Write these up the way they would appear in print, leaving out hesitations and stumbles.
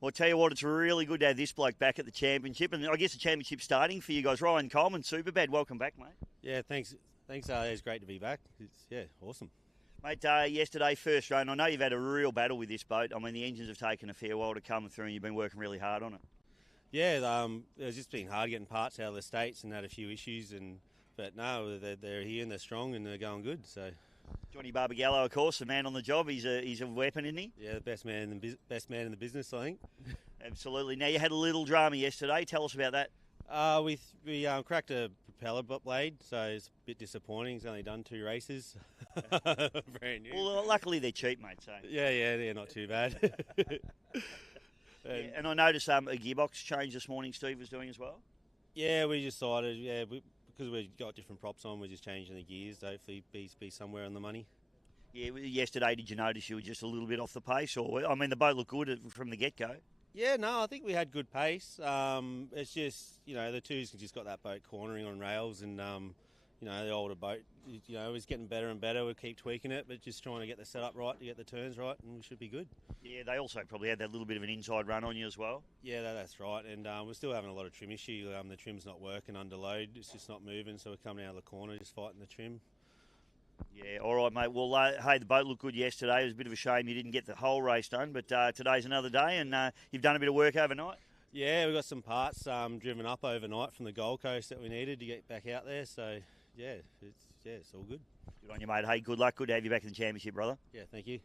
Well, I'll tell you what, it's really good to have this bloke back at the championship, and I guess the championship's starting for you guys. Ryan Coleman, Superbad, welcome back, mate. Yeah, thanks. It's great to be back. It's awesome. Mate, yesterday, first run, I know you've had a real battle with this boat. I mean, the engines have taken a fair while to come through, and you've been working really hard on it. Yeah, it's just been hard getting parts out of the States and had a few issues, but no, they're here and they're strong and they're going good. So Johnny Barbagallo, of course, the man on the job. He's a weapon, isn't he? Yeah, the best man in the business, I think. Absolutely. Now, you had a little drama yesterday. Tell us about that. We cracked a propeller blade, so it's a bit disappointing. He's only done 2 races. Brand new. Well, luckily they're cheap, mate. So. Yeah, they're not too bad. And I noticed a gearbox change this morning Steve was doing as well. Yeah, we decided, because we've got different props on, we're just changing the gears to hopefully be somewhere on the money. Yeah, yesterday, did you notice you were just a little bit off the pace? Or I mean, the boat looked good from the get-go. Yeah, no, I think we had good pace. It's just, the twos just got that boat cornering on rails and, the older boat, is getting better and better. We'll keep tweaking it, but just trying to get the setup right, to get the turns right, and we should be good. Yeah, they also probably had that little bit of an inside run on you as well. Yeah, that's right, and we're still having a lot of trim issue. The trim's not working under load. It's just not moving, so we're coming out of the corner just fighting the trim. Yeah, all right, mate. Well, hey, the boat looked good yesterday. It was a bit of a shame you didn't get the whole race done, but today's another day, and you've done a bit of work overnight. Yeah, we got some parts driven up overnight from the Gold Coast that we needed to get back out there, so it's all good. Good on you, mate. Hey, good luck. Good to have you back in the championship, brother. Yeah, thank you.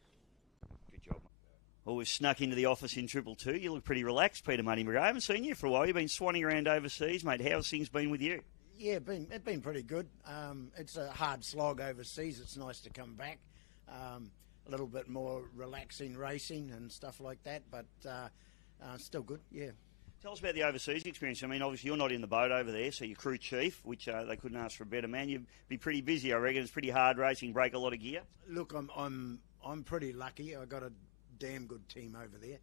Good job, mate. Well, we've snuck into the office in 222. You look pretty relaxed, Peter Money McGrath. I haven't seen you for a while. You've been swanning around overseas, mate. How's things been with you? Yeah, it's been pretty good. It's a hard slog overseas. It's nice to come back. A little bit more relaxing racing and stuff like that, but still good, yeah. Tell us about the overseas experience. I mean, obviously you're not in the boat over there, so you're crew chief, which they couldn't ask for a better man. You'd be pretty busy, I reckon. It's pretty hard racing, break a lot of gear. Look, I'm pretty lucky. I got a damn good team over there.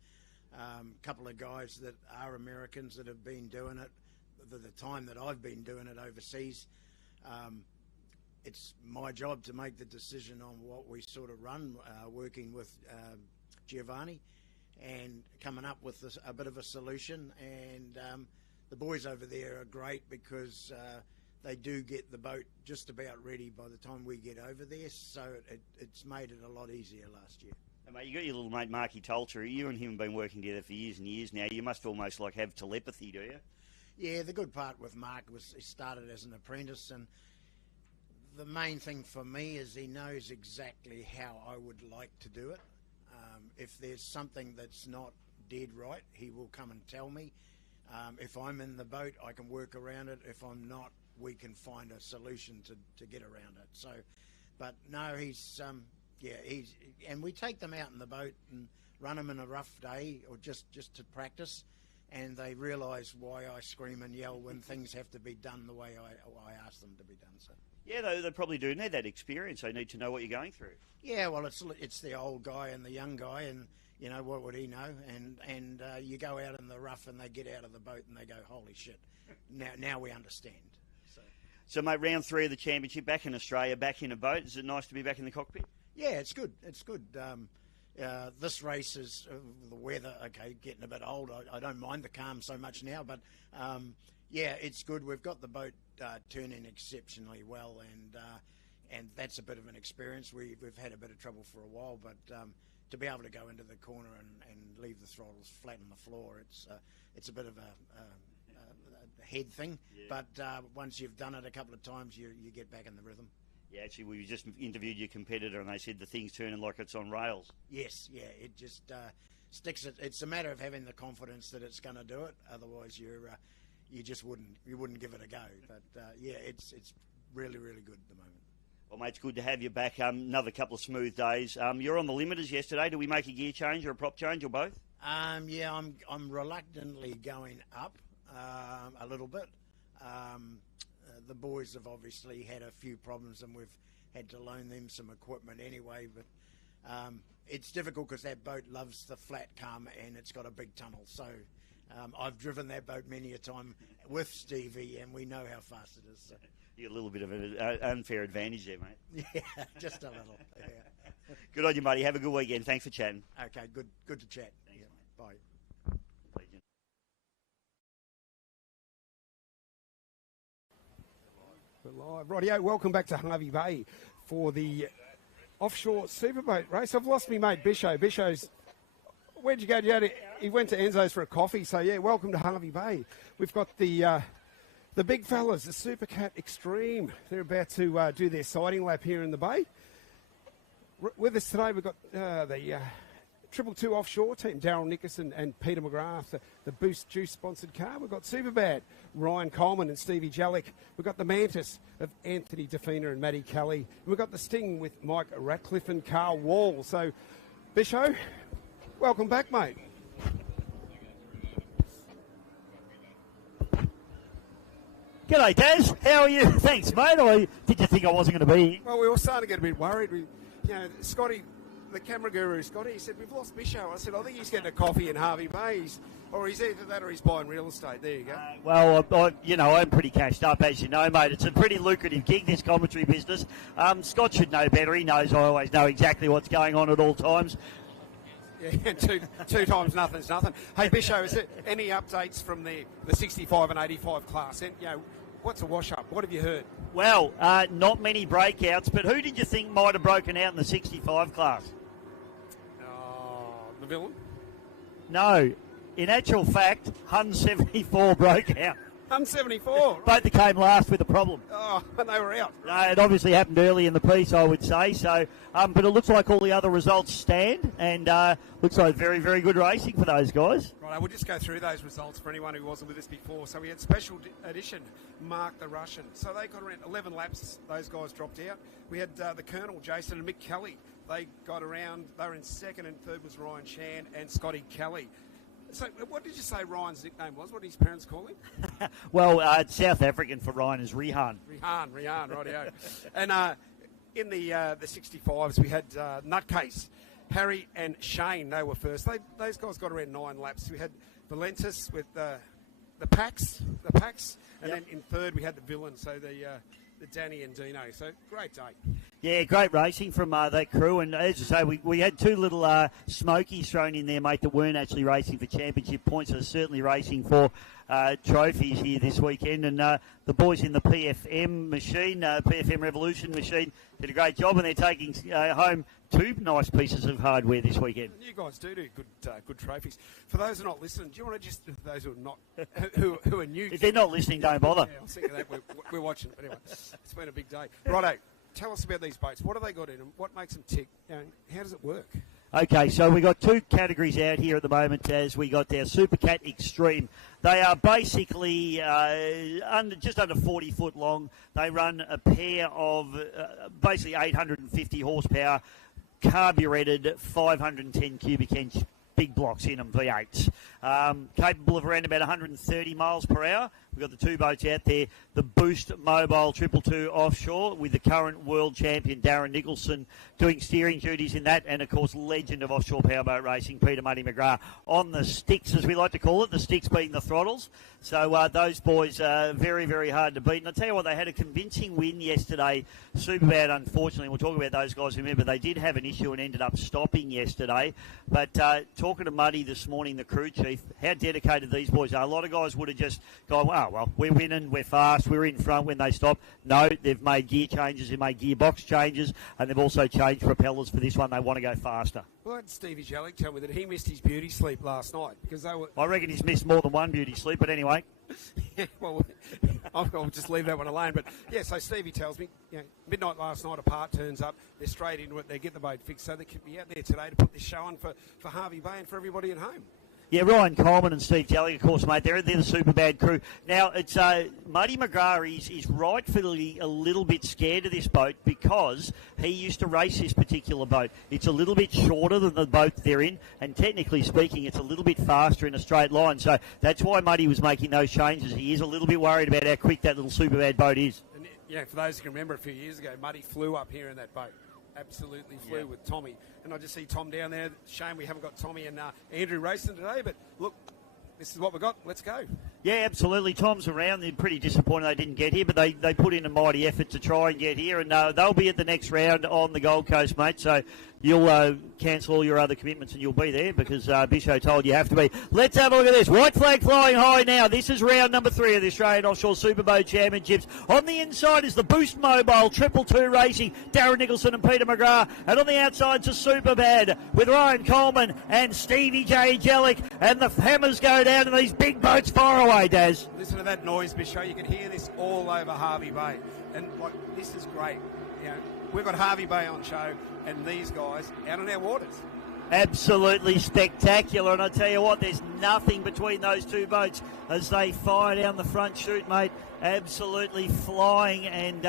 A couple of guys that are Americans that have been doing it the time that I've been doing it overseas. It's my job to make the decision on what we sort of run, working with Giovanni and coming up with a bit of a solution. And the boys over there are great because they do get the boat just about ready by the time we get over there. So it's made it a lot easier last year. And mate, you got your little mate Marky Tolter. You and him have been working together for years and years now. You must almost like have telepathy, do you? Yeah, the good part with Mark was he started as an apprentice, and the main thing for me is he knows exactly how I would like to do it. If there's something that's not dead right, he will come and tell me. If I'm in the boat, I can work around it. If I'm not, we can find a solution to get around it. So, but no, and we take them out in the boat and run them in a rough day or just to practice. And they realise why I scream and yell when things have to be done the way I ask them to be done. So yeah, they probably do need that experience. They need to know what you're going through. Yeah, well, it's the old guy and the young guy, and what would he know? And you go out in the rough, and they get out of the boat, and they go, "Holy shit!" Now we understand. So mate, round 3 of the championship, back in Australia, back in a boat. Is it nice to be back in the cockpit? Yeah, it's good. It's good. This race is the weather, getting a bit old. I don't mind the calm so much now, but yeah, it's good. We've got the boat turning exceptionally well, and that's a bit of an experience. We've had a bit of trouble for a while, but to be able to go into the corner and leave the throttles flat on the floor, it's a bit of a head thing. Yeah. But once you've done it a couple of times, you get back in the rhythm. Yeah, actually, we just interviewed your competitor, and they said the thing's turning like it's on rails. Yes, yeah, it just sticks. It's a matter of having the confidence that it's going to do it. Otherwise, you just wouldn't give it a go. But yeah, it's really, really good at the moment. Well, mate, it's good to have you back. Another couple of smooth days. You're on the limiters yesterday. Do we make a gear change or a prop change or both? Yeah, I'm reluctantly going up a little bit. The boys have obviously had a few problems, and we've had to loan them some equipment anyway. But it's difficult because that boat loves the flat calm, and it's got a big tunnel. So I've driven that boat many a time with Stevie, and we know how fast it is. So. You got a little bit of an unfair advantage there, mate. Yeah, just a little. Yeah. Good on you, buddy. Have a good weekend. Thanks for chatting. Okay, good to chat. Thanks, yeah. Bye. Live. Rightio, welcome back to Hervey Bay for the Offshore Superboat race. I've lost me mate Bisho. Bisho's, where'd you go? He went to Enzo's for a coffee. So yeah, welcome to Hervey Bay. We've got the big fellas, the SuperCat Extreme. They're about to do their sighting lap here in the bay. With us today, we've got the 222 Offshore team, Daryl Nickerson and Peter McGrath, the Boost Juice sponsored car. We've got Superbad, Ryan Coleman and Stevie Jallick. We've got the Mantis of Anthony Defina and Matty Kelly. And we've got the Sting with Mike Ratcliffe and Carl Wall. So, Bisho, welcome back, mate. G'day, Daz. How are you? Thanks, mate. Or did you think I wasn't going to be here? Well, we were starting to get a bit worried. Scotty, the camera guru, Scotty, he said, we've lost Bisho. I said, I think he's getting a coffee in Hervey Bay. Or he's either that or he's buying real estate. There you go. I'm pretty cashed up, as you know, mate. It's a pretty lucrative gig, this commentary business. Scott should know better. He knows I always know exactly what's going on at all times. Yeah, two times nothing's nothing. Hey, Bisho, is there any updates from the 65 and 85 class? And, what's a wash-up? What have you heard? Well, not many breakouts, but who did you think might have broken out in the 65 class? The villain? No. In actual fact, Hun 74 broke out. Hun 74? Both that came last with a problem. Oh, and they were out. No, it obviously happened early in the piece, I would say. So, but it looks like all the other results stand, and looks like very, very good racing for those guys. Right, we'll just go through those results for anyone who wasn't with us before. So we had Special Edition, Mark the Russian. So they got around 11 laps. Those guys dropped out. We had the Colonel, Jason and Mick Kelly. They got around. They were in second, and third was Ryan Chan and Scotty Kelly. So what did you say Ryan's nickname was? What did his parents call him? Well, South African for Ryan is Rihan. Rihan, rightio. And in the 65s, we had Nutcase, Harry and Shane. They were first. Those guys got around 9 laps. We had Valentis with the Pax, and then in third we had the Villain. So the Danny and Dino. So great day. Yeah, great racing from that crew. And as I say, we had 2 little smokies thrown in there, mate, that weren't actually racing for championship points. They're certainly racing for trophies here this weekend. And the boys in the PFM machine, PFM Revolution machine, did a great job, and they're taking home 2 nice pieces of hardware this weekend. You guys do good trophies. For those who are not listening, do you want to just, for those who are not, who are new? If they're not listening, don't bother. Yeah, I was thinking that. We're watching. Anyway, it's been a big day. Righto, tell us about these boats. What have they got in them? What makes them tick? How does it work? Okay, so we got 2 categories out here at the moment. As we got our SuperCat Extreme. They are basically just under 40 foot long. They run a pair of basically 850 horsepower, carburetted 510 cubic inch big blocks in them, V8s. Capable of around about 130 miles per hour. We've got the 2 boats out there. The Boost Mobile 222 Offshore with the current world champion Darren Nicholson doing steering duties in that, and of course legend of offshore powerboat racing Peter Muddy McGrath on the sticks, as we like to call it, the sticks being the throttles. So those boys are very, very hard to beat. And I'll tell you what, they had a convincing win yesterday. Superbad, unfortunately, we'll talk about those guys. Remember, they did have an issue and ended up stopping yesterday. But talking to Muddy this morning, the crew chief, how dedicated these boys are. A lot of guys would have just gone, oh, well, we're winning, we're fast, we're in front when they stop. No, they've made gear changes, they've made gearbox changes, and they've also changed propellers for this one. They want to go faster. Well, I had Stevie Jallick tell me that he missed his beauty sleep last night because they were... I reckon he's missed more than one beauty sleep, but anyway. Yeah, well, I'll just leave that one alone. But, yeah, so Stevie tells me, midnight last night, a part turns up, they're straight into it, they get the boat fixed, so they could be out there today to put this show on for Hervey Bay and for everybody at home. Yeah, Ryan Coleman and Steve Jallick, of course, mate. They're the Superbad crew. Now, it's Muddy McGrath is rightfully a little bit scared of this boat because he used to race this particular boat. It's a little bit shorter than the boat they're in, and technically speaking, it's a little bit faster in a straight line. So that's why Muddy was making those changes. He is a little bit worried about how quick that little Superbad boat is. And, yeah, for those who can remember a few years ago, Muddy flew up here in that boat. Absolutely flew with Tommy. And I just see Tom down there. Shame we haven't got Tommy and Andrew racing today, but look, this is what we got. Let's go. Yeah, absolutely. Tom's around. They're pretty disappointed they didn't get here, but they put in a mighty effort to try and get here, and they'll be at the next round on the Gold Coast, mate. So you'll cancel all your other commitments and you'll be there because Bisho told you have to be. Let's have a look at this. White flag flying high now. This is round number 3 of the Australian Offshore Superboat Championships. On the inside is the Boost Mobile 222 Racing, Darren Nicholson and Peter McGrath. And on the outside's a Superbad with Ryan Coleman and Stevie J. Jellick. And the hammers go down and these big boats far away, Daz. Listen to that noise, Bisho. You can hear this all over Hervey Bay. And this is great. You know, we've got Hervey Bay on show and these guys out on our waters. Absolutely spectacular, and I tell you what, there's nothing between those two boats as they fire down the front chute, mate. Absolutely flying and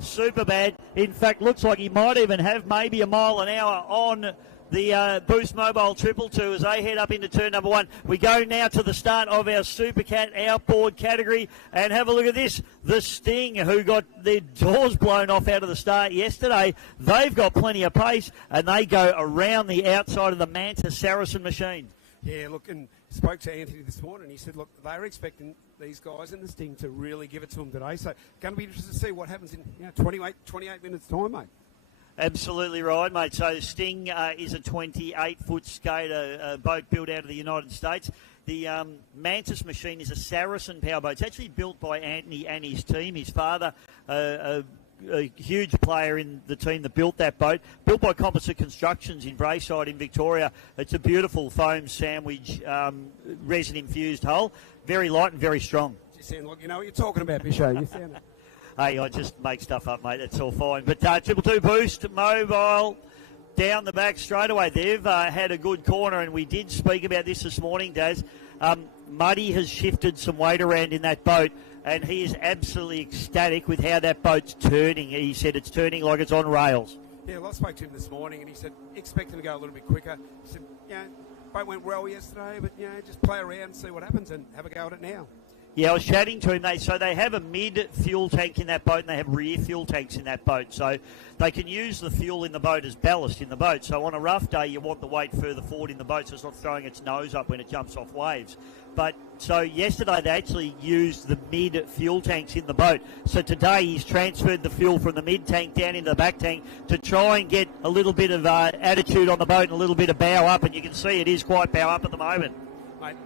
Superbad. In fact, looks like he might even have maybe a mile an hour on the Boost Mobile 222 as they head up into turn number 1. We go now to the start of our SuperCat outboard category and have a look at this. The Sting, who got their doors blown off out of the start yesterday, they've got plenty of pace and they go around the outside of the Manta Saracen machine. Yeah, look, and spoke to Anthony this morning. He said, look, they're expecting these guys in the Sting to really give it to them today. So going to be interested to see what happens in 28 minutes' time, mate. Absolutely right, mate. So Sting is a 28-foot skater boat built out of the United States. The Mantis machine is a Saracen powerboat. It's actually built by Anthony and his team. His father, a huge player in the team that built that boat. Built by Composite Constructions in Brayside in Victoria. It's a beautiful foam sandwich, resin-infused hull. Very light and very strong. You sound like you know what you're talking about, Bisho. You sound... Hey, I just make stuff up, mate. That's all fine. But 222 Boost Mobile down the back straight away. They've had a good corner, and we did speak about this morning, Daz. Muddy has shifted some weight around in that boat, and he is absolutely ecstatic with how that boat's turning. He said it's turning like it's on rails. Yeah, well, I spoke to him this morning, and he said, expect him to go a little bit quicker. He said, boat went well yesterday, but, just play around and see what happens and have a go at it now. Yeah, I was chatting to him. They have a mid-fuel tank in that boat and they have rear fuel tanks in that boat. So they can use the fuel in the boat as ballast in the boat. So on a rough day, you want the weight further forward in the boat so it's not throwing its nose up when it jumps off waves. But so yesterday they actually used the mid-fuel tanks in the boat. So today he's transferred the fuel from the mid-tank down into the back tank to try and get a little bit of attitude on the boat and a little bit of bow up. And you can see it is quite bow up at the moment. Mate,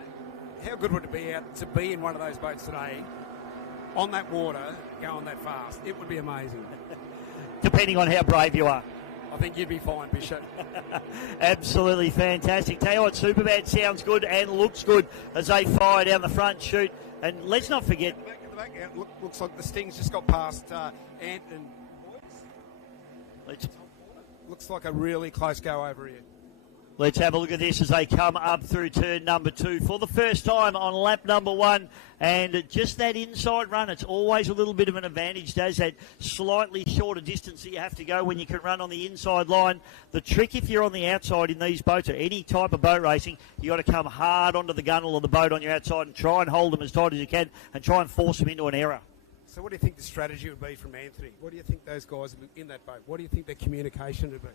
how good would it be to be in one of those boats today, on that water, going that fast? It would be amazing. Depending on how brave you are. I think you'd be fine, Bishop. Absolutely fantastic. Tell you what, Superbad sounds good and looks good as they fire down the front chute. And let's not forget... At the back, looks like the Sting's just got past Ant and Boys. Looks like a really close go over here. Let's have a look at this as they come up through turn number 2 for the first time on lap number 1. And just that inside run, it's always a little bit of an advantage, does that slightly shorter distance that you have to go when you can run on the inside line. The trick if you're on the outside in these boats or any type of boat racing, you got to come hard onto the gunnel of the boat on your outside and try and hold them as tight as you can and try and force them into an error. So what do you think the strategy would be from Anthony? What do you think those guys in that boat, what do you think their communication would be?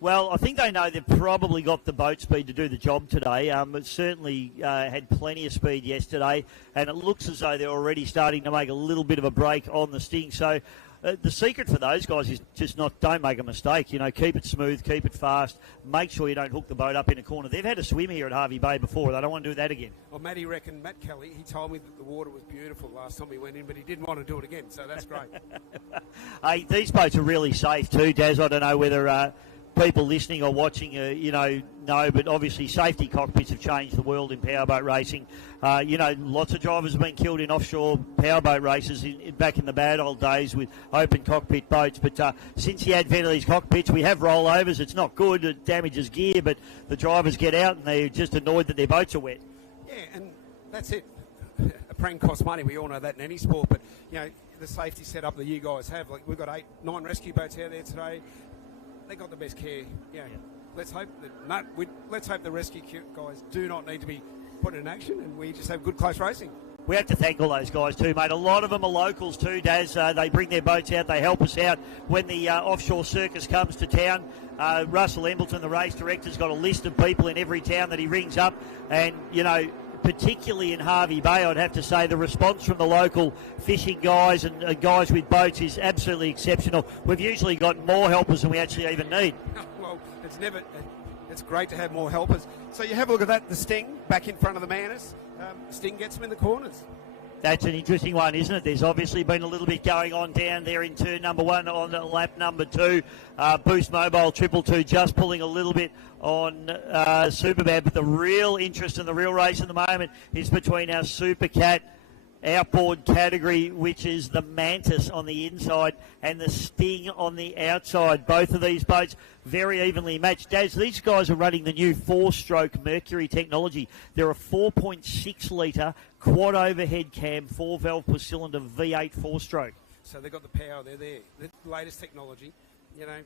Well, I think they know they've probably got the boat speed to do the job today. It certainly had plenty of speed yesterday, and it looks as though they're already starting to make a little bit of a break on the Sting. So the secret for those guys is just don't make a mistake. Keep it smooth, keep it fast, make sure you don't hook the boat up in a corner. They've had a swim here at Hervey Bay before. They don't want to do that again. Well, Matt Kelly, he told me that the water was beautiful last time we went in, but he didn't want to do it again, so that's great. Hey, these boats are really safe too, Daz. I don't know whether... people listening or watching, know, but obviously safety cockpits have changed the world in powerboat racing. Lots of drivers have been killed in offshore powerboat races back in the bad old days with open cockpit boats. But since the advent of these cockpits, we have rollovers. It's not good. It damages gear, but the drivers get out and they're just annoyed that their boats are wet. Yeah, and that's it. A prank costs money. We all know that in any sport. But, the safety setup that you guys have, like we've got 9 rescue boats out there today. They got the best care. Yeah. Let's hope the rescue guys do not need to be put in action, and we just have good close racing. We have to thank all those guys too, mate. A lot of them are locals too, Daz. They bring their boats out. They help us out when the offshore circus comes to town. Russell Embleton, the race director, has got a list of people in every town that he rings up, and particularly in Hervey Bay, I'd have to say the response from the local fishing guys and guys with boats is absolutely exceptional. We've usually got more helpers than we actually even need. Well, it's great to have more helpers. So you have a look at that, the Sting back in front of the Manus. Sting gets him in the corners. That's an interesting one, isn't it? There's obviously been a little bit going on down there in turn number one on lap number 2. Boost Mobile 222 just pulling a little bit on Superbad, but the real interest in the real race at the moment is between our SuperCat outboard category, which is the Mantis on the inside and the Sting on the outside. Both of these boats very evenly matched. Daz, these guys are running the new 4-stroke Mercury technology. They're a 4.6 litre quad overhead cam 4-valve per cylinder V8 4-stroke. So they've got the power, they're there. The latest technology, you know.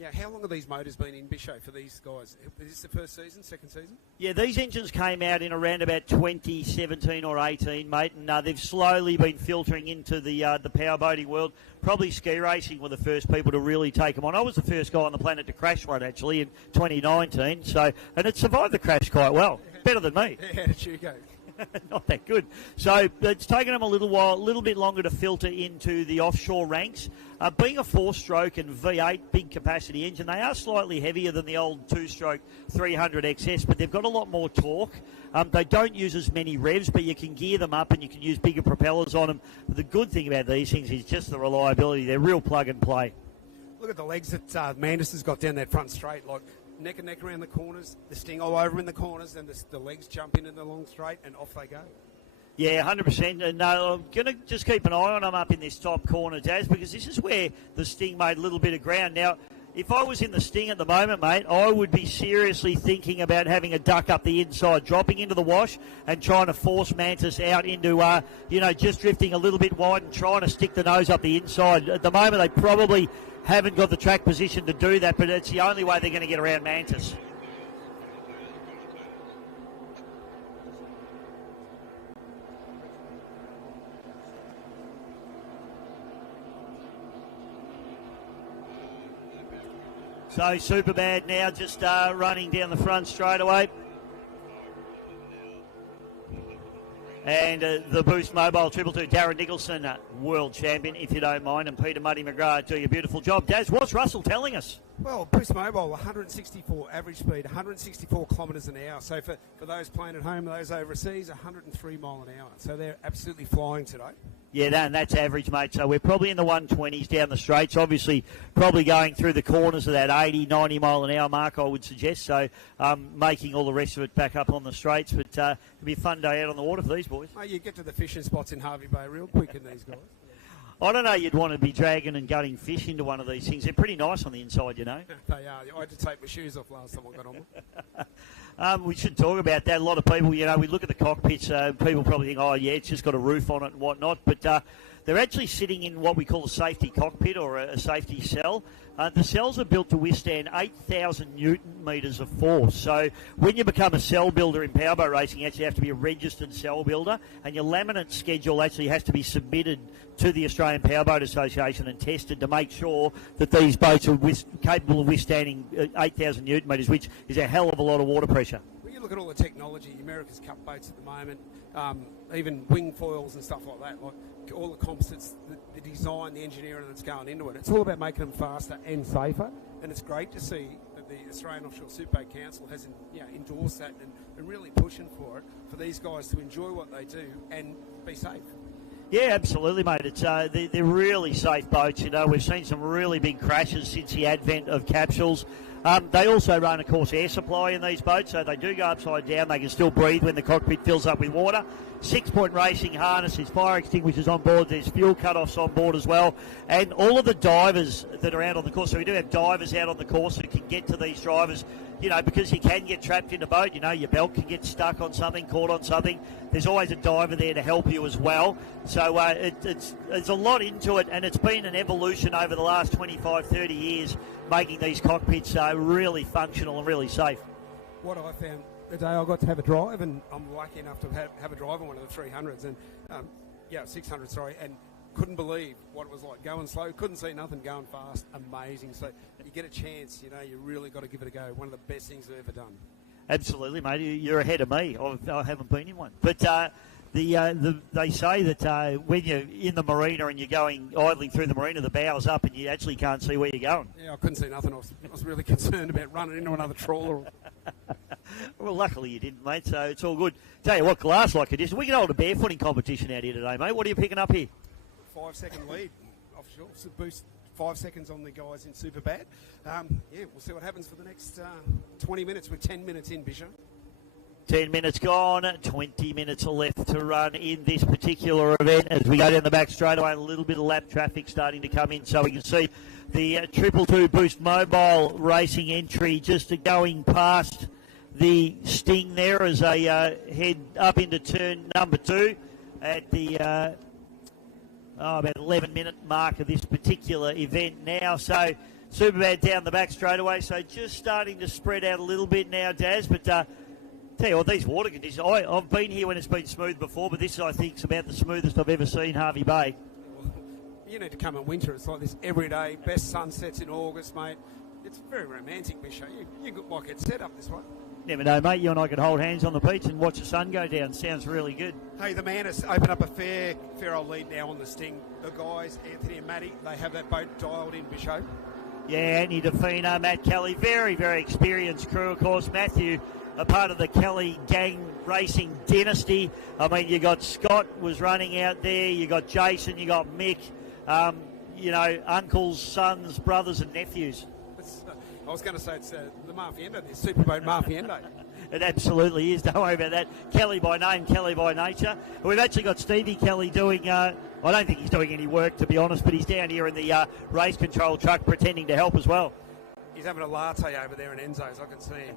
Yeah, how long have these motors been in Bisho for these guys? Is this the first season, second season? Yeah, these engines came out in around about 2017 or 18, mate, and they've slowly been filtering into the powerboating world. Probably ski racing were the first people to really take them on. I was the first guy on the planet to crash one, actually, in 2019, and it survived the crash quite well. Better than me. How did you go? Not that good. So it's taken them a little bit longer to filter into the offshore ranks. Being a 4-stroke and V8 big capacity engine, they are slightly heavier than the old 2-stroke 300 XS, but they've got a lot more torque. They don't use as many revs, but you can gear them up and you can use bigger propellers on them. But the good thing about these things is just the reliability. They're real plug and play. Look at the legs that Mandis has got down that front straight, like neck and neck around the corners, the Sting all over in the corners, and the legs jump into the long straight, and off they go. Yeah, 100%. And I'm going to just keep an eye on them up in this top corner, Daz, because this is where the Sting made a little bit of ground. Now, if I was in the Sting at the moment, mate, I would be seriously thinking about having a duck up the inside, dropping into the wash and trying to force Mantis out into, just drifting a little bit wide and trying to stick the nose up the inside. At the moment, they probably haven't got the track position to do that, but it's the only way they're going to get around Mantis. So Superbad now just running down the front straightaway. And the Boost Mobile 222, Darren Nicholson, world champion, if you don't mind, and Peter Muddy McGrath doing a beautiful job. Daz, what's Russell telling us? Well, Boost Mobile, 164 average speed, 164 kilometres an hour. So for those playing at home, those overseas, 103 mile an hour. So they're absolutely flying today. Yeah, and that's average, mate. So we're probably in the 120s down the straights. Obviously, probably going through the corners of that 80, 90 mile an hour mark, I would suggest. So making all the rest of it back up on the straights. But it'll be a fun day out on the water for these boys. Mate, you get to the fishing spots in Hervey Bay real quick in these guys. I don't know, you'd want to be dragging and gutting fish into one of these things. They're pretty nice on the inside, you know. They are. I had to take my shoes off last time I got on them. We should talk about that. A lot of people, we look at the cockpits, people probably think, oh, yeah, it's just got a roof on it and whatnot. But they're actually sitting in what we call a safety cockpit or a safety cell. The cells are built to withstand 8,000 Newton metres of force. So when you become a cell builder in powerboat racing, you actually have to be a registered cell builder, and your laminate schedule actually has to be submitted to the Australian Powerboat Association and tested to make sure that these boats are capable of withstanding 8,000 Newton metres, which is a hell of a lot of water pressure. When you look at all the technology, America's Cup boats at the moment, even wing foils and stuff like that, like all the composites, the design, the engineering that's going into it, it's all about making them faster and safer. And it's great to see that the Australian Offshore Superboat Council has endorsed that and really pushing for it, for these guys to enjoy what they do and be safe. Yeah, absolutely, mate. It's they're really safe boats. We've seen some really big crashes since the advent of capsules. They also run, of course, air supply in these boats, so they do go upside down. They can still breathe when the cockpit fills up with water. 6-point racing harnesses, fire extinguishers on board. There's fuel cut-offs on board as well. And all of the divers that are out on the course, so we do have divers out on the course who can get to these drivers, because you can get trapped in a boat. Your belt can get stuck on something, caught on something. There's always a diver there to help you as well. So there's a lot into it, and it's been an evolution over the last 25, 30 years, making these cockpits really functional and really safe. What I found the day I got to have a drive, and I'm lucky enough to have a drive on one of the 300s, and 600, sorry, and couldn't believe what it was like going slow. Couldn't see nothing going fast. Amazing. So you get a chance, you really got to give it a go. One of the best things I've ever done. Absolutely, mate. You're ahead of me. I haven't been in one. But They say that when you're in the marina and you're going idling through the marina, the bow's up and you actually can't see where you're going. Yeah, I couldn't see nothing. I was really concerned about running into another trawler. Well, luckily you didn't, mate, so it's all good. Tell you what, glass-like conditions. We can hold a barefooting competition out here today, mate. What are you picking up here? 5-second lead offshore. So boost 5 seconds on the guys in Supercat. We'll see what happens for the next 20 minutes. We're 10 minutes in, Bishop. 10 minutes gone, 20 minutes left to run in this particular event as we go down the back straight away. A little bit of lap traffic starting to come in, so we can see the 222 Boost Mobile Racing entry just going past the Sting there as they head up into turn number 2 at the about 11-minute mark of this particular event now. So Superbad down the back straight away, so just starting to spread out a little bit now, Daz, but tell you what, these water conditions, I've been here when it's been smooth before, but this, I think, is about the smoothest I've ever seen Hervey Bay. You need to come in winter. It's like this every day. Best sunsets in August, mate. It's very romantic, Micho. You might get set up this way. Never know, mate. You and I could hold hands on the beach and watch the sun go down. Sounds really good. Hey, the man has opened up a fair old lead now on the Sting. The guys, Anthony and Matty, they have that boat dialed in, Micho. Yeah, Anthony Defino, Matt Kelly, very, very experienced crew, of course. Matthew, a part of the Kelly gang racing dynasty. I mean, you got Scott was running out there. You got Jason. You got Mick. Uncles, sons, brothers, and nephews. I was going to say it's the Marfiendo, the Superboat Marfiendo. It absolutely is. Don't worry about that. Kelly by name, Kelly by nature. We've actually got Stevie Kelly doing, I don't think he's doing any work, to be honest, but he's down here in the race control truck pretending to help as well. He's having a latte over there in Enzo's, I can see him.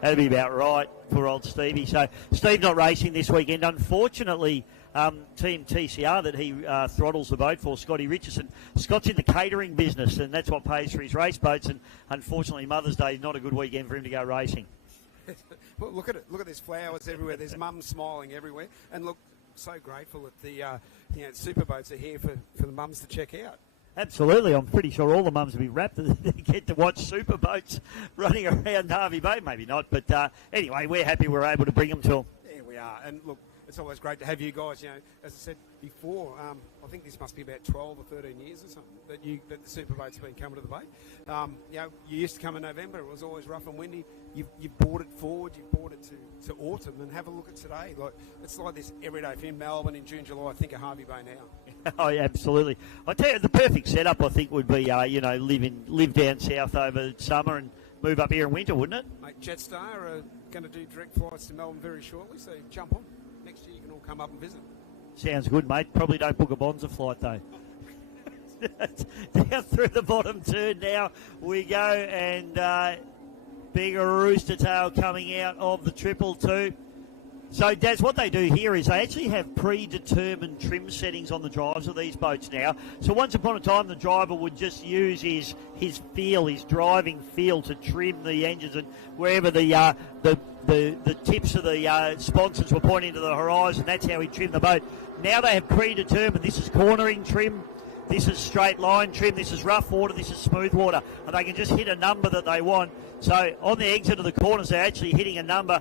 That'd be about right for old Stevie. So Steve's not racing this weekend. Unfortunately, Team TCR that he throttles the boat for, Scotty Richardson. Scott's in the catering business, and that's what pays for his race boats. And unfortunately, Mother's Day is not a good weekend for him to go racing. Well, look at it. Look at there's flowers everywhere. There's mums smiling everywhere. And look, so grateful that the superboats are here for the mums to check out. Absolutely. I'm pretty sure all the mums will be rapt that they get to watch superboats running around Hervey Bay. Maybe not, but anyway, we're happy we're able to bring them to them. Yeah, we are. And look, it's always great to have you guys. As I said before, I think this must be about 12 or 13 years or something that the superboats have been coming to the bay. You used to come in November. It was always rough and windy. You've brought it forward. You've brought it to autumn, and have a look at today. It's like this every day. If you're in Melbourne in June, July, think of Hervey Bay now. Oh, yeah, absolutely. I tell you, the perfect setup I think would be, live down south over summer and move up here in winter, wouldn't it? Mate, Jetstar are going to do direct flights to Melbourne very shortly, so jump on. Next year you can all come up and visit. Sounds good, mate. Probably don't book a Bonza flight, though. Down through the bottom turn now we go, and bigger rooster tail coming out of the 222. So, Daz, what they do here is they actually have predetermined trim settings on the drives of these boats now. So once upon a time, the driver would just use his driving feel to trim the engines, and wherever the tips of the sponsons were pointing to the horizon, that's how he trimmed the boat. Now they have predetermined, this is cornering trim, this is straight line trim, this is rough water, this is smooth water, and they can just hit a number that they want. So on the exit of the corners, they're actually hitting a number,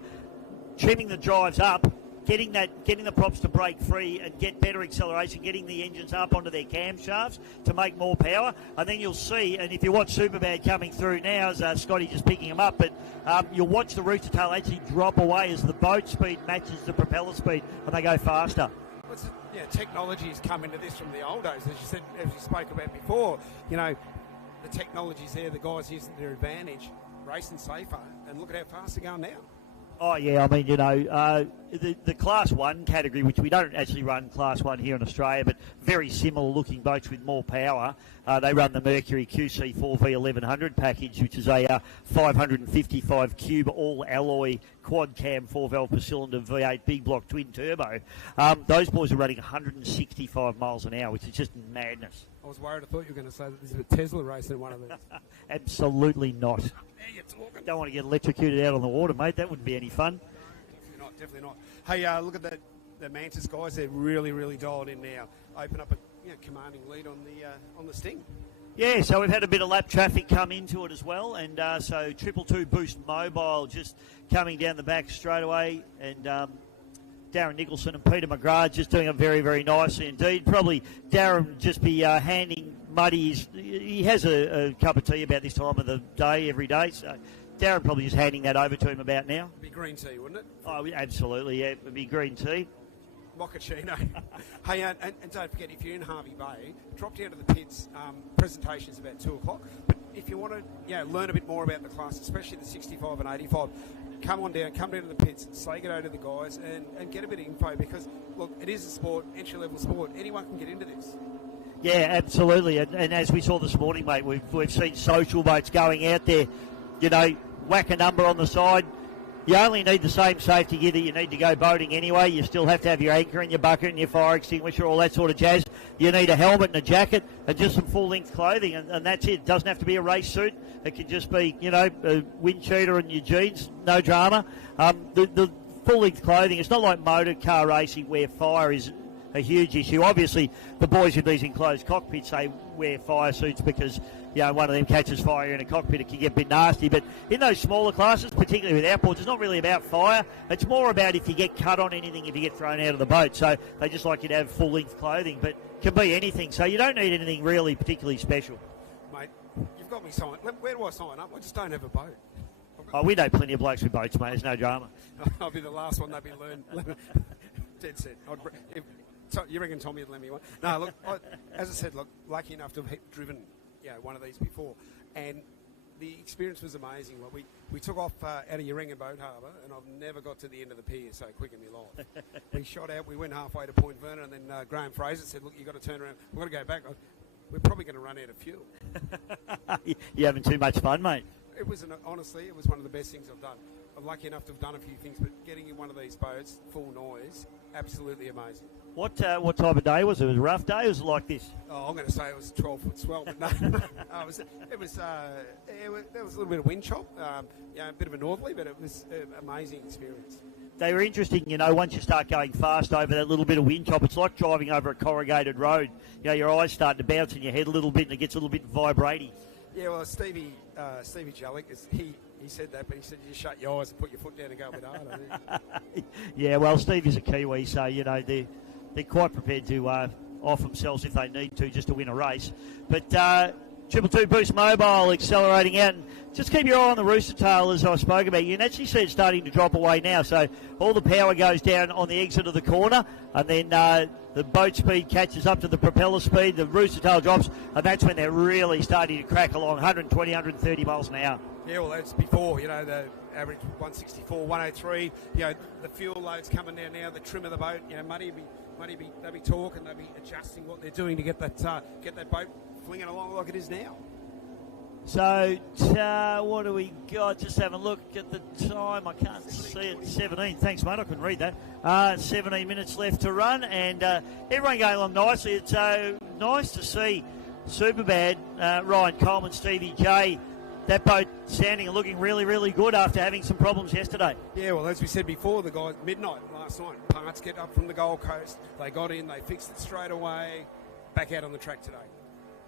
trimming the drives up, getting the props to break free and get better acceleration, getting the engines up onto their camshafts to make more power. And then you'll see, and if you watch Superbad coming through now, as Scotty just picking them up, but you'll watch the rooster tail actually drop away as the boat speed matches the propeller speed and they go faster. Technology's come into this from the old days, as you spoke about before. The technology's there, the guys using their advantage, racing safer, and look at how fast they're going now. Oh, yeah, I mean, the Class 1 category, which we don't actually run Class 1 here in Australia, but very similar looking boats with more power. They run the Mercury QC4V 1100 package, which is a 555 cube all-alloy quad-cam 4-valve per cylinder V8 big block twin turbo. Those boys are running 165 miles an hour, which is just madness. I was worried. I thought you were going to say that this is a Tesla racing one of these. Absolutely not. There you're talking. Don't want to get electrocuted out on the water, mate. That wouldn't be any fun. Definitely not. Hey, look at the Mantis guys. They're really, really dialed in now. Open up a commanding lead on the Sting. Yeah, so we've had a bit of lap traffic come into it as well, and so 222 Boost Mobile just coming down the back straight away, and Darren Nicholson and Peter McGrath just doing it very, very nicely indeed. Probably Darren just be handing Muddy he has a cup of tea about this time of the day every day, so Darren probably just handing that over to him about now. It'd be green tea, wouldn't it? Oh, absolutely, yeah, it'd be green tea. Mochaccino. Hey, and don't forget, if you're in Hervey Bay, drop down to the pits. Presentation's about 2 o'clock. But if you want to learn a bit more about the class, especially the 65 and 85, come down to the pits, say good day to the guys, and get a bit of info because, look, it is a sport, entry-level sport. Anyone can get into this. Yeah, absolutely. And as we saw this morning, mate, we've seen social boats going out there, whack a number on the side. You only need the same safety gear that you need to go boating anyway. You still have to have your anchor and your bucket and your fire extinguisher, all that sort of jazz. You need a helmet and a jacket and just some full-length clothing, and that's it. It doesn't have to be a race suit. It can just be, a wind cheater and your jeans, no drama. The full-length clothing, it's not like motor car racing where fire is a huge issue. Obviously, the boys in these enclosed cockpits, they wear fire suits because, one of them catches fire in a cockpit, it can get a bit nasty. But in those smaller classes, particularly with outboards, it's not really about fire. It's more about if you get cut on anything, if you get thrown out of the boat. So they just like you to have full-length clothing, but it can be anything. So you don't need anything really particularly special. Mate, you've got me signed. Where do I sign up? I just don't have a boat. Oh, we know plenty of blokes with boats, mate. There's no drama. I'll be the last one they'll be learned. Dead set. You reckon Tommy would lend me one? No, look, as I said, lucky enough to have driven one of these before, and the experience was amazing. Like we took off out of Yaringa Boat Harbour, and I've never got to the end of the pier so quick in my life. We shot out, we went halfway to Point Vernon, and then Graham Fraser said, look, you've got to turn around. We've got to go back. We're probably going to run out of fuel. You're having too much fun, mate. Honestly, it was one of the best things I've done. I'm lucky enough to have done a few things, but getting in one of these boats, full noise, absolutely amazing. What time of day was it? Was it a rough day or was it like this? Oh, I'm going to say it was 12-foot swell, but no. There was a little bit of wind chop, a bit of a northerly, but it was an amazing experience. They were interesting, once you start going fast over that little bit of wind chop, it's like driving over a corrugated road. Your eyes start to bounce in your head a little bit and it gets a little bit vibrating. Yeah, well, Stevie Jellick, he said that, but he said you just shut your eyes and put your foot down and go a bit harder. Yeah, well, Stevie's a Kiwi, so, they're quite prepared to off themselves if they need to just to win a race. But 222 Boost Mobile accelerating out. And just keep your eye on the rooster tail, as I spoke about. You can actually see it starting to drop away now. So all the power goes down on the exit of the corner, and then the boat speed catches up to the propeller speed. The rooster tail drops, and that's when they're really starting to crack along 120, 130 miles an hour. Yeah, well, that's before, the average 164, 103. The fuel load's coming down now, the trim of the boat. They'll be talking, they'll be adjusting what they're doing to get that boat flinging along like it is now. So, what do we got? Just have a look at the time. I can't see it. 17. Thanks, mate. I couldn't read that. 17 minutes left to run, and everyone going along nicely. It's nice to see Superbad, Ryan Coleman, Stevie J. That boat sounding and looking really, really good after having some problems yesterday. Yeah, well, as we said before, the guys, midnight last night, parts get up from the Gold Coast. They got in, they fixed it straight away, back out on the track today.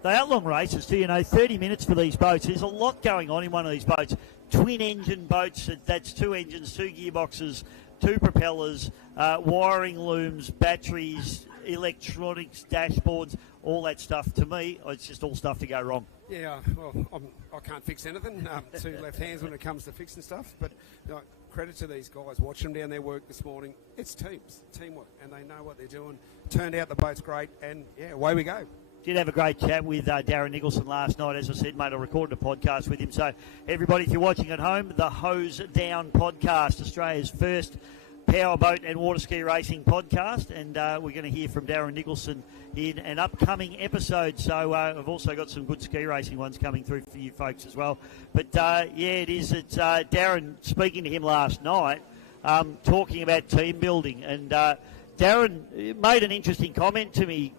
They are long races too, 30 minutes for these boats. There's a lot going on in one of these boats. Twin engine boats, that's 2 engines, 2 gearboxes, 2 propellers, wiring looms, batteries, electronics, dashboards, all that stuff. To me, it's just all stuff to go wrong. Yeah, well, I can't fix anything. 2 left hands when it comes to fixing stuff. But credit to these guys. Watching them down their work this morning. It's teamwork, and they know what they're doing. Turned out the boat's great, and away we go. Did have a great chat with Darren Nicholson last night. As I said, mate, I recorded a podcast with him. So everybody, if you're watching at home, the Hose Down podcast, Australia's first powerboat and water ski racing podcast, and we're going to hear from Darren Nicholson in an upcoming episode. So I've also got some good ski racing ones coming through for you folks as well. But it is. It's Darren, speaking to him last night, talking about team building, and Darren made an interesting comment to me.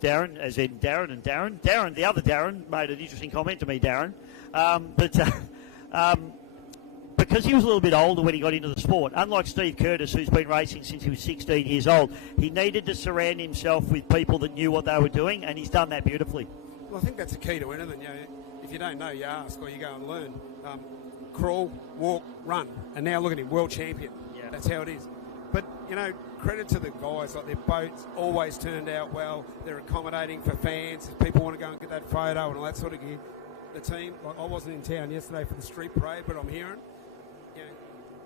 Darren, as in Darren and Darren. Darren, the other Darren, made an interesting comment to me, Darren. Because he was a little bit older when he got into the sport, unlike Steve Curtis, who's been racing since he was 16 years old, he needed to surround himself with people that knew what they were doing, and he's done that beautifully. Well, I think that's the key to anything. If you don't know, you ask or you go and learn. Crawl, walk, run, and now look at him, world champion. Yeah. That's how it is. But you know, credit to the guys. Like, their boats always turned out well. They're accommodating for fans. If people want to go and get that photo and all that sort of gear. The team, like, I wasn't in town yesterday for the street parade, but I'm hearing, you know,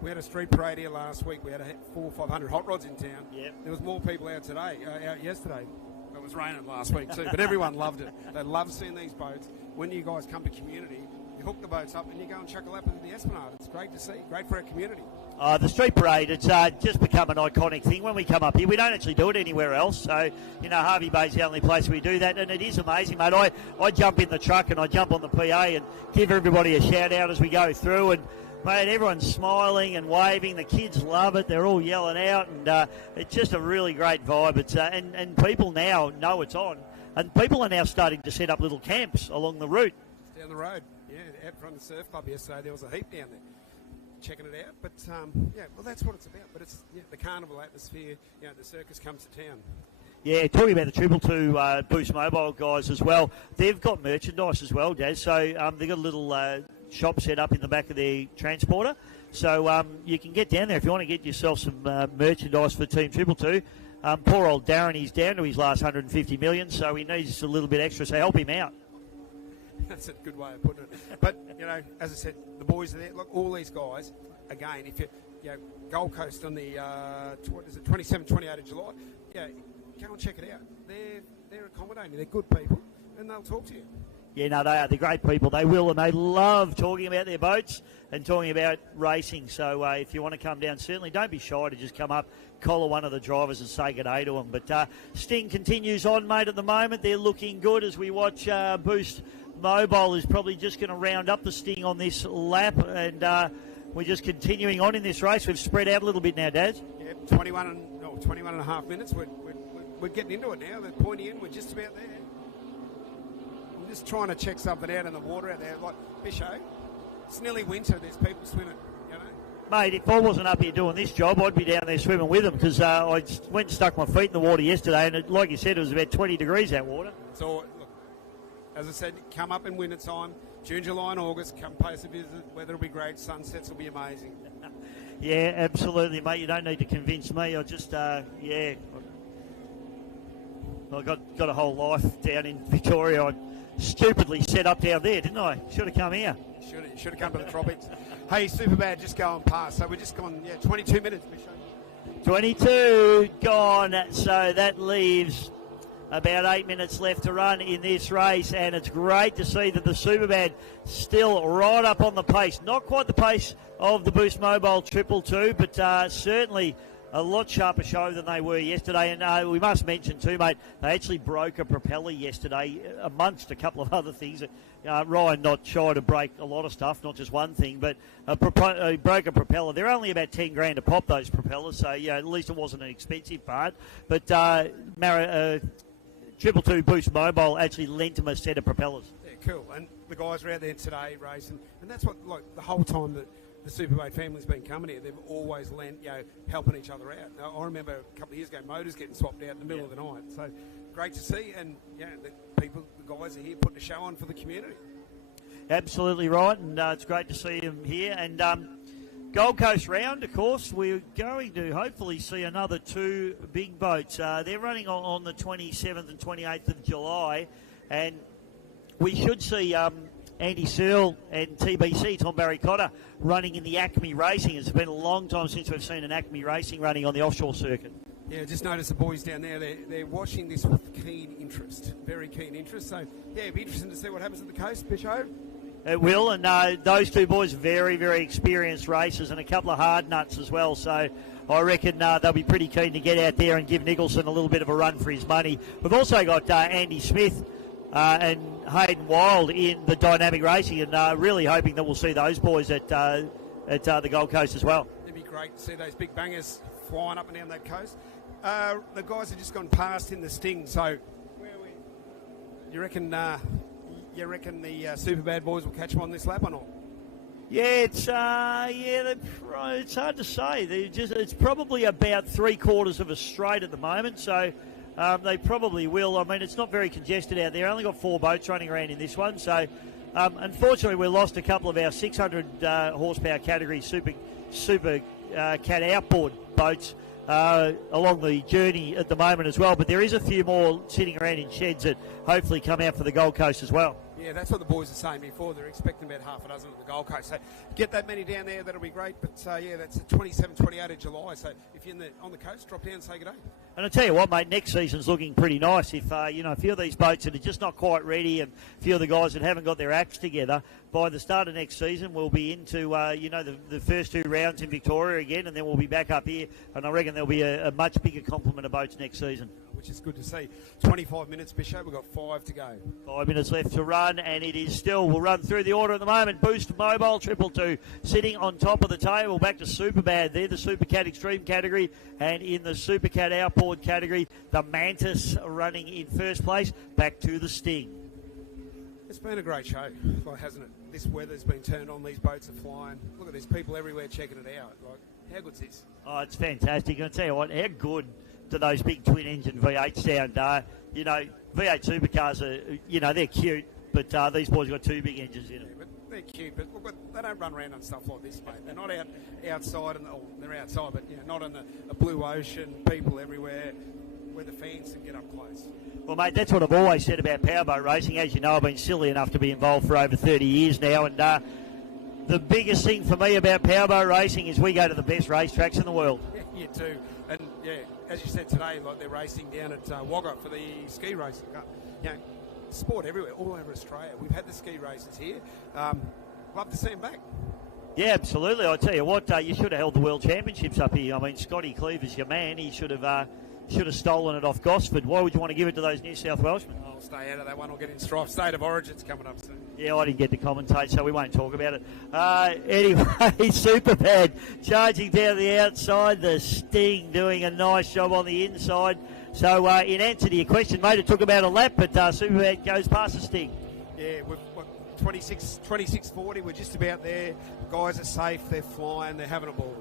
we had a street parade here last week. We had 400 or 500 hot rods in town. Yep. There was more people out today, out yesterday. It was raining last week too, but everyone loved it. They love seeing these boats. When you guys come to community, you hook the boats up and you go and chuck a lap into the Esplanade. It's great to see. Great for our community. The street parade, it's just become an iconic thing when we come up here. We don't actually do it anywhere else. So, you know, Hervey Bay's the only place we do that, and it is amazing, mate. I jump in the truck and I jump on the PA and give everybody a shout out as we go through, and mate, everyone's smiling and waving. The kids love it. They're all yelling out, and it's just a really great vibe. It's and people now know it's on, and people are now starting to set up little camps along the route. Down the road, yeah, out from the surf club yesterday, there was a heap down there, checking it out. But yeah, well, that's what it's about. But it's the carnival atmosphere. You know, the circus comes to town. Yeah, talking about the 222 Boost Mobile guys as well, they've got merchandise as well, Daz. So they've got a little shop set up in the back of their transporter. So you can get down there if you want to get yourself some merchandise for Team 222. Poor old Darren, he's down to his last 150 million, so he needs a little bit extra, so help him out. That's a good way of putting it. But, you know, as I said, the boys are there. Look, all these guys, again, if you know, Gold Coast on the 27th, 28th of July, yeah, go and check it out. They're accommodating. They're good people, and they'll talk to you. Yeah, no, they are. They're great people. They will, and they love talking about their boats and talking about racing. So if you want to come down, certainly don't be shy to just come up, collar one of the drivers and say good day to them. But Sting continues on, mate, at the moment. They're looking good as we watch Boost Mobile is probably just going to round up the Sting on this lap, and we're just continuing on in this race. We've spread out a little bit now, Daz. Yeah, 21 and a half minutes. We're getting into it now. They're pointing in. We're just about there. I'm just trying to check something out in the water out there. Like, Bisho, it's nearly winter. There's people swimming, you know. Mate, if I wasn't up here doing this job, I'd be down there swimming with them, because I went and stuck my feet in the water yesterday, and like you said, it was about 20 degrees, that water. So, look, as I said, come up in winter time, June, July and August, come pay us a visit. Weather will be great, sunsets will be amazing. Yeah, absolutely, mate. You don't need to convince me. I just, yeah. I got a whole life down in Victoria. I stupidly set up down there, didn't I? Should have come here. Should have come to the tropics. Hey, Superbad, just going past. So we're just gone, 22 minutes. 22 gone. So that leaves about 8 minutes left to run in this race, and it's great to see that the Superbad still right up on the pace. Not quite the pace of the Boost Mobile 222, but certainly a lot sharper show than they were yesterday. And we must mention too, mate, they actually broke a propeller yesterday amongst a couple of other things. Ryan not shy to break a lot of stuff, not just one thing, but broke a propeller. They're only about 10 grand to pop, those propellers, so yeah, at least it wasn't an expensive part. But 222 Boost Mobile actually lent him a set of propellers. Yeah, cool. And the guys are out there today racing, and that's what, like, the whole time that the Superboat family's been coming here, they've always lent, helping each other out. Now, I remember a couple of years ago, motors getting swapped out in the middle of the night. So great to see, and the guys are here putting a show on for the community. Absolutely right, and it's great to see them here. And Gold Coast round, of course, we're going to hopefully see another two big boats. They're running on the 27th and 28th of July, and we should see Andy Searle and TBC, Tom Barry Cotter, running in the Acme Racing. It's been a long time since we've seen an Acme Racing running on the offshore circuit. Yeah, just noticed the boys down there, they're watching this with keen interest, very keen interest. So, yeah, it'd be interesting to see what happens at the coast, Bisho. It will, and those two boys, very, very experienced racers, and a couple of hard nuts as well. So I reckon they'll be pretty keen to get out there and give Nicholson a little bit of a run for his money. We've also got Andy Smith and Hayden Wild in the dynamic racing, and really hoping that we'll see those boys at the Gold Coast as well. It'd be great to see those big bangers flying up and down that coast. The guys have just gone past in the Sting, so where are we? You reckon the Superbad boys will catch them on this lap or not? Yeah, it's hard to say. It's probably about 3/4 of a straight at the moment, so they probably will. I mean, it's not very congested out there. Only got 4 boats running around in this one, so unfortunately we lost a couple of our 600 horsepower category Super Cat outboard boats along the journey at the moment as well. But there is a few more sitting around in sheds that hopefully come out for the Gold Coast as well. Yeah, that's what the boys are saying before. They're expecting about half a dozen at the Gold Coast. So get that many down there, that'll be great. But yeah, that's the 27, 28 of July. So if you're on the coast, drop down and say good day. And I tell you what, mate, next season's looking pretty nice. If a few of these boats that are just not quite ready, and a few of the guys that haven't got their acts together, by the start of next season, we'll be into the first 2 rounds in Victoria again, and then we'll be back up here. And I reckon there'll be a much bigger complement of boats next season. Which is good to see. 25 minutes, Bishop. We've got 5 to go. 5 minutes left to run, and it is still, we'll run through the order at the moment. Boost Mobile 222 sitting on top of the table. Back to Superbad there, the SuperCat Extreme category, and in the SuperCat Outboard category, the Mantis running in first place. Back to the Sting. It's been a great show, hasn't it? This weather's been turned on, these boats are flying. Look at these people everywhere checking it out. How good's this? Oh, it's fantastic. I'll tell you what, how good do those big twin-engine V8s sound? V8 supercars are, they're cute, but these boys got 2 big engines in them. Yeah, but they're cute, but look, they don't run around on stuff like this, mate. They're not outside, they're outside, but not in the blue ocean, people everywhere, where the fans can get up close. Well, mate, that's what I've always said about powerboat racing. As you know, I've been silly enough to be involved for over 30 years now, and the biggest thing for me about powerboat racing is we go to the best racetracks in the world. Yeah, you do. And, yeah, as you said today, they're racing down at Wagga for the ski racing. Sport everywhere, all over Australia. We've had the ski races here. Love to see them back. Yeah, absolutely. I tell you what, you should have held the World Championships up here. I mean, Scotty Cleaver's your man. He should have stolen it off Gosford. Why would you want to give it to those New South Welshmen? I'll stay out of that one. I'll get in strife. State of Origin's coming up soon. Yeah, I didn't get to commentate, so we won't talk about it. Anyway, Superbad charging down the outside. The Sting doing a nice job on the inside. So in answer to your question, mate, it took about a lap, but Superbad goes past the Sting. Yeah, we've 26:40. We're just about there. The guys are safe. They're flying. They're having a ball.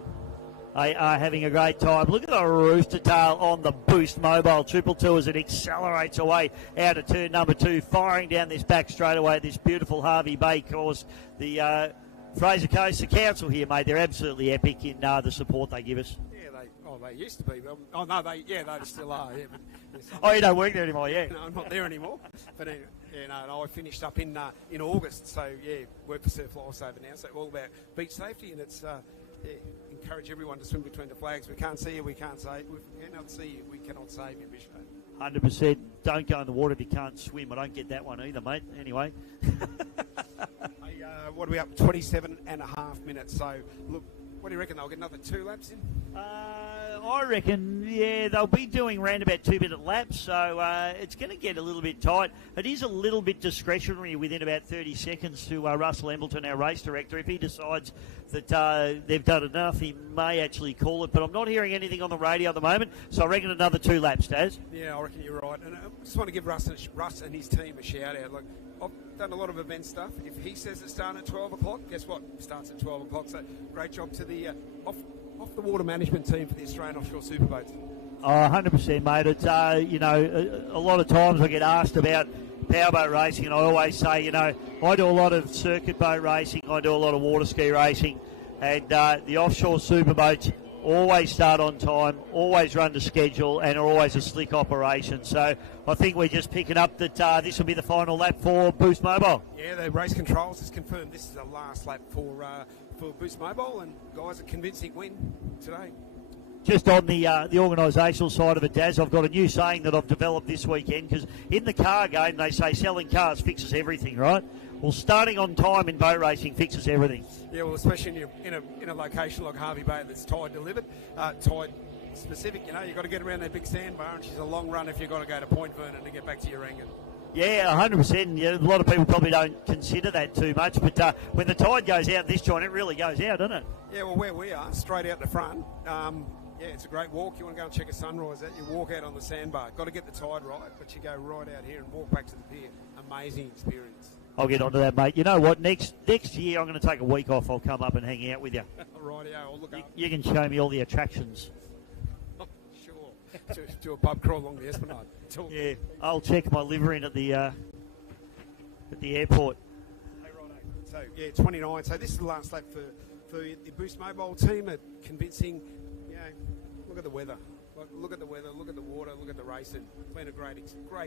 They are having a great time. Look at the rooster tail on the Boost Mobile 222 as it accelerates away out of turn number 2, firing down this back straightaway at this beautiful Hervey Bay course. The Fraser Coast, the council here, mate, they're absolutely epic in the support they give us. Yeah, they used to be. Oh, no, they still are. Yeah, oh, you don't work there anymore, yeah? No, I'm not there anymore. But anyway, I finished up in August. So, yeah, work for Surf Lifesaver now. So, all about beach safety, and it's... encourage everyone to swim between the flags. We can't see you, we can't save you. We cannot see you, we cannot save you, Bishop. 100%. Don't go in the water if you can't swim. I don't get that one either, mate. Anyway. What are we up? 27 and a half minutes. So, look, what do you reckon? They'll get another 2 laps in? I reckon, yeah, they'll be doing round about 2-minute laps, so it's going to get a little bit tight. It is a little bit discretionary within about 30 seconds to Russell Embleton, our race director. If he decides that they've done enough, he may actually call it, but I'm not hearing anything on the radio at the moment, so I reckon another 2 laps, Daz. Yeah, I reckon you're right. And I just want to give Russ and his team a shout-out. Look, I've done a lot of event stuff. If he says it's starting at 12 o'clock, guess what? It starts at 12 o'clock. So great job to the off-the-water management team for the Australian Offshore Superboats. Oh, 100%, mate. It's, a lot of times I get asked about powerboat racing, and I always say, I do a lot of circuit boat racing, I do a lot of water ski racing, and the offshore superboats always start on time, always run to schedule, and are always a slick operation. So I think we're just picking up that this will be the final lap for Boost Mobile. Yeah, the race controls has confirmed this is the last lap for Boost Mobile, and guys, a convincing win today. Just on the organisational side of it, Daz, I've got a new saying that I've developed this weekend, because in the car game they say selling cars fixes everything, right? Well, starting on time in boat racing fixes everything. Yeah, well, especially in a location like Hervey Bay that's tide delivered, tide specific. You've got to get around that big sandbar, and she's a long run if you've got to go to Point Vernon to get back to Yaranga. Yeah, 100%. Yeah, a lot of people probably don't consider that too much, but when the tide goes out this joint, it really goes out, doesn't it? Yeah, well, where we are, straight out the front, yeah, it's a great walk. You want to go and check a sunrise out, you walk out on the sandbar. Got to get the tide right, but you go right out here and walk back to the pier. Amazing experience. I'll get onto that, mate. You know what? Next year, I'm going to take a week off. I'll come up and hang out with you. Righty, I'll look up. You can show me all the attractions. Sure. Do a pub crawl along the Esplanade. Yeah, I'll check my liver in at the airport. Hey, righto. So, yeah, 29. So this is the last lap for the Boost Mobile team. A convincing, look Look at the weather. Look at the weather. Look at the water. Look at the racing. It's been a great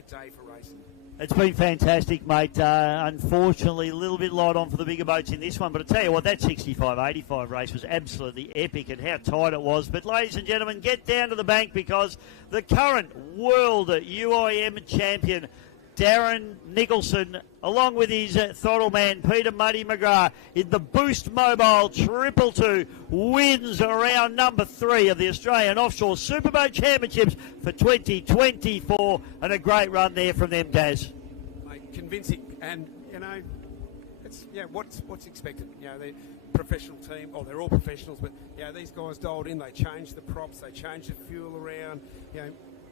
day for racing. It's been fantastic, mate. Unfortunately, a little bit light on for the bigger boats in this one. But I tell you what, that 65-85 race was absolutely epic and how tight it was. But ladies and gentlemen, get down to the bank because the current world UIM champion, Darren Nicholson, along with his throttle man, Peter Muddy McGrath, in the Boost Mobile 222, wins round number 3 of the Australian Offshore Superboat Championships for 2024. And a great run there from them, Daz. Mate, convincing. And, it's what's expected. They're professional team. Oh, they're all professionals. But, these guys dialed in. They changed the props. They changed the fuel around.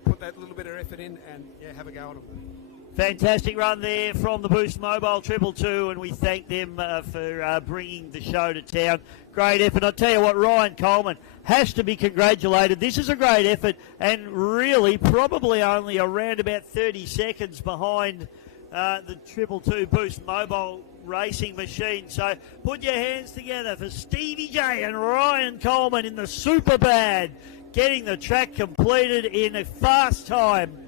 Put that little bit of effort in and, have a go at them. Fantastic run there from the Boost Mobile 222, and we thank them for bringing the show to town. Great effort. I'll tell you what, Ryan Coleman has to be congratulated. This is a great effort, and really probably only around about 30 seconds behind the 222 Boost Mobile racing machine. So put your hands together for Stevie J and Ryan Coleman in the Superbad, getting the track completed in a fast time.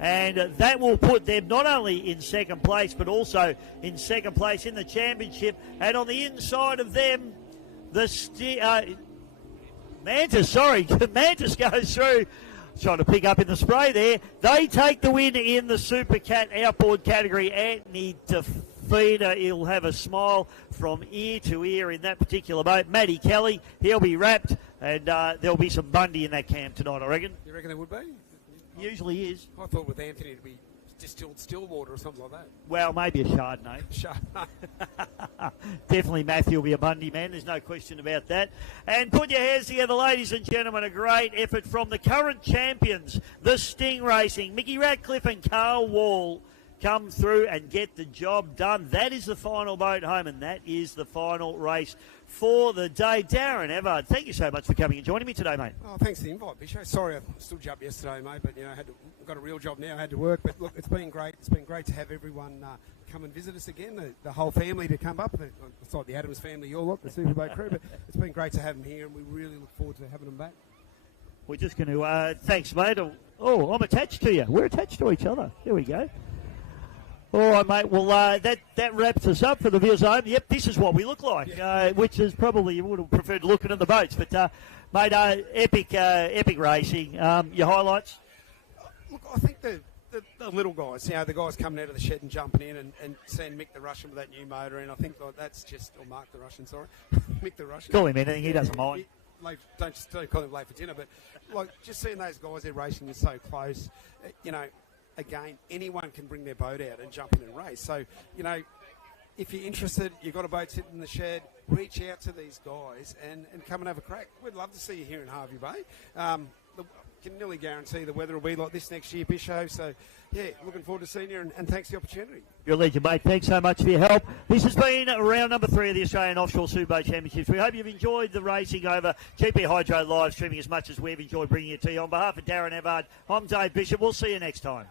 And that will put them not only in second place, but also in second place in the championship. And on the inside of them, the Mantis goes through. Trying to pick up in the spray there. They take the win in the SuperCat outboard category. Anthony DeFeeder, he'll have a smile from ear to ear in that particular boat. Matty Kelly, he'll be wrapped. And there'll be some Bundy in that camp tonight, I reckon. You reckon there would be? Usually is. I thought with Anthony it'd be distilled still water or something like that. Well, maybe a Chardonnay. Definitely Matthew will be a Bundy man. There's no question about that. And put your hands together, ladies and gentlemen. A great effort from the current champions, the Sting Racing. Mickey Ratcliffe and Carl Wall come through and get the job done. That is the final boat home, and that is the final race for the day. Darren Evard, thank you so much for coming and joining me today, mate. Oh, thanks for the invite, Bisho. Sorry I stood you up yesterday, mate, but I've got a real job now. I had to work, but look, it's been great. It's been great to have everyone come and visit us again. The whole family to come up. It's like the Adams family, your lot, the Superboat crew. But it's been great to have them here, and we really look forward to having them back. We're just going to thanks, mate. Oh, I'm attached to you. We're attached to each other. There we go. All right, mate. Well, that wraps us up for the viewers home. Yep, this is what we look like, which is probably you would have preferred looking at the boats. But, mate, epic racing. Your highlights? Look, I think the little guys, the guys coming out of the shed and jumping in and seeing Mick the Russian with that new motor, and I think that's just, or Mark the Russian, sorry, Mick the Russian. Call him anything, he doesn't mind. Don't call him late for dinner, but just seeing those guys there racing is so close, Again, anyone can bring their boat out and jump in and race. So, if you're interested, you've got a boat sitting in the shed, reach out to these guys and come and have a crack. We'd love to see you here in Hervey Bay. Can nearly guarantee the weather will be like this next year, Bisho. So, looking forward to seeing you and thanks for the opportunity. You're a legend, mate. Thanks so much for your help. This has been round number 3 of the Australian Offshore Superboat Championships. We hope you've enjoyed the racing over GP Hydro live streaming as much as we've enjoyed bringing it to you. On behalf of Darren Evard, I'm Dave Bishop. We'll see you next time.